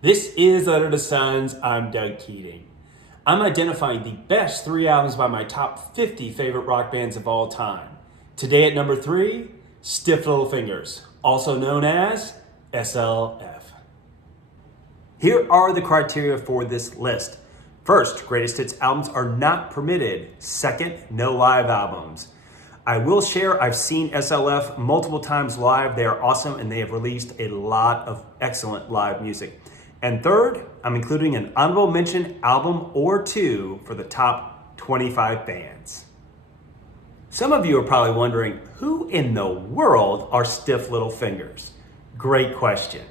This is Letter to Sons. I'm Doug Keating. I'm identifying the best 3 albums by my top 50 favorite rock bands of all time. Today at number 3, Stiff Little Fingers, also known as SLF. Here are the criteria for this list. First, greatest hits albums are not permitted. Second, no live albums. I will share, I've seen SLF multiple times live. They are awesome and they have released a lot of excellent live music. And third, I'm including an honorable mention album or two for the top 25 bands. Some of you are probably wondering, who in the world are Stiff Little Fingers? Great question.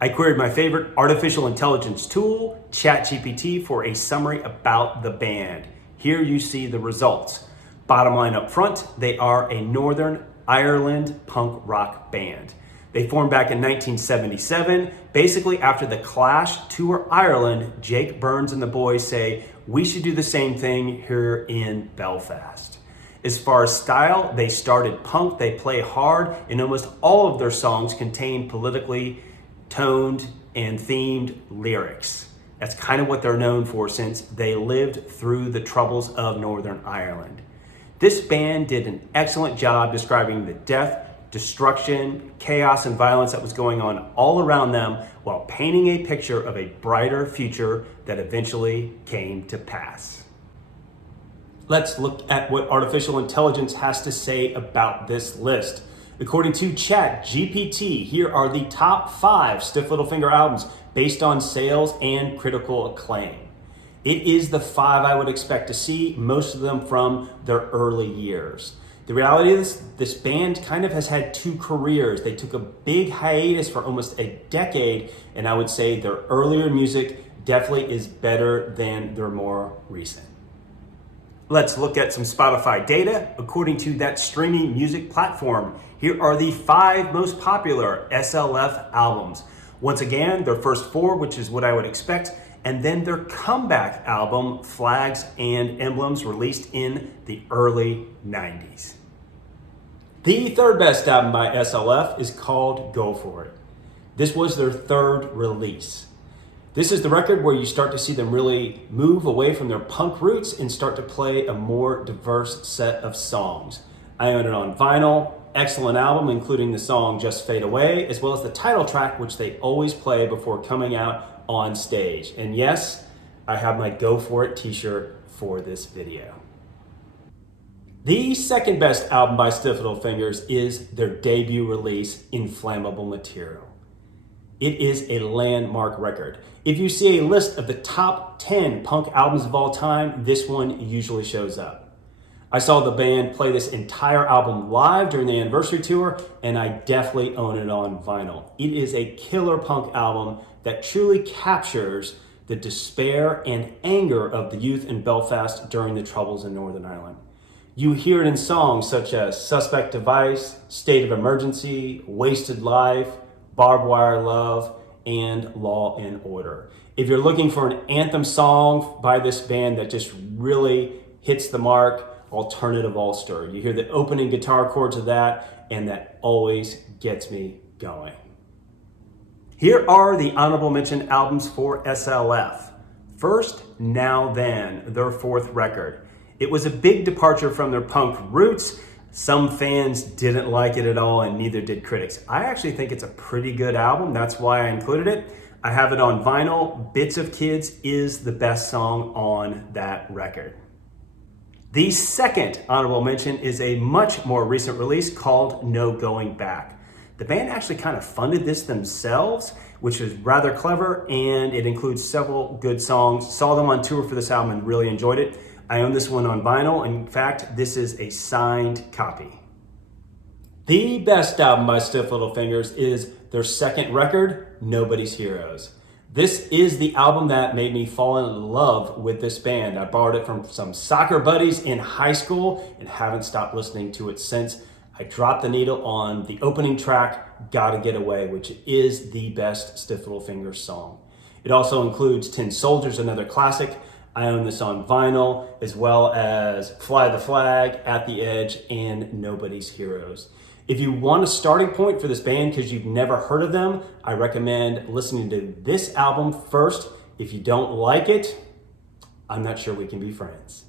I queried my favorite artificial intelligence tool, ChatGPT, for a summary about the band. Here you see the results. Bottom line up front, they are a Northern Ireland punk rock band. They formed back in 1977. Basically, after the Clash tour Ireland, Jake Burns and the boys say, we should do the same thing here in Belfast. As far as style, they started punk, they play hard, and almost all of their songs contain politically toned and themed lyrics. That's kind of what they're known for since they lived through the troubles of Northern Ireland. This band did an excellent job describing the death, destruction, chaos, and violence that was going on all around them while painting a picture of a brighter future that eventually came to pass. Let's look at what artificial intelligence has to say about this list. According to ChatGPT, here are the top 5 Stiff Little Finger albums based on sales and critical acclaim. It is the 5 I would expect to see, most of them from their early years. The reality is this band kind of has had 2 careers. They took a big hiatus for almost a decade, and I would say their earlier music definitely is better than their more recent. Let's look at some Spotify data. According to that streaming music platform, here are the 5 most popular SLF albums. Once again, their first 4, which is what I would expect, and then their comeback album, Flags and Emblems, released in the early 90s. The third best album by SLF is called Go For It. This was their 3rd release. This is the record where you start to see them really move away from their punk roots and start to play a more diverse set of songs. I own it on vinyl, excellent album, including the song Just Fade Away, as well as the title track, which they always play before coming out on stage. And yes, I have my Go For It t-shirt for this video. The second best album by Stiff Little Fingers is their debut release, Inflammable Material. It is a landmark record. If you see a list of the top 10 punk albums of all time, this one usually shows up. I saw the band play this entire album live during the anniversary tour, and I definitely own it on vinyl. It is a killer punk album that truly captures the despair and anger of the youth in Belfast during the Troubles in Northern Ireland. You hear it in songs such as Suspect Device, State of Emergency, Wasted Life, Barbed Wire Love, and Law and Order. If you're looking for an anthem song by this band that just really hits the mark, Alternative Ulster. You hear the opening guitar chords of that, and that always gets me going. Here are the honorable mention albums for SLF. First, Now Then, their 4th record. It was a big departure from their punk roots. Some fans didn't like it at all, and neither did critics. I actually think it's a pretty good album. That's why I included it. I have it on vinyl. Bits of Kids is the best song on that record. The second honorable mention is a much more recent release called No Going Back. The band actually kind of funded this themselves, which is rather clever, and it includes several good songs. Saw them on tour for this album and really enjoyed it. I own this one on vinyl. In fact, this is a signed copy. The best album by Stiff Little Fingers is their 2nd record, Nobody's Heroes. This is the album that made me fall in love with this band. I borrowed it from some soccer buddies in high school and haven't stopped listening to it since. I dropped the needle on the opening track, Gotta Get Away, which is the best Stiff Little Fingers song. It also includes Tin Soldiers, another classic. I own this on vinyl, as well as Fly the Flag, At the Edge, and Nobody's Heroes. If you want a starting point for this band because you've never heard of them, I recommend listening to this album first. If you don't like it, I'm not sure we can be friends.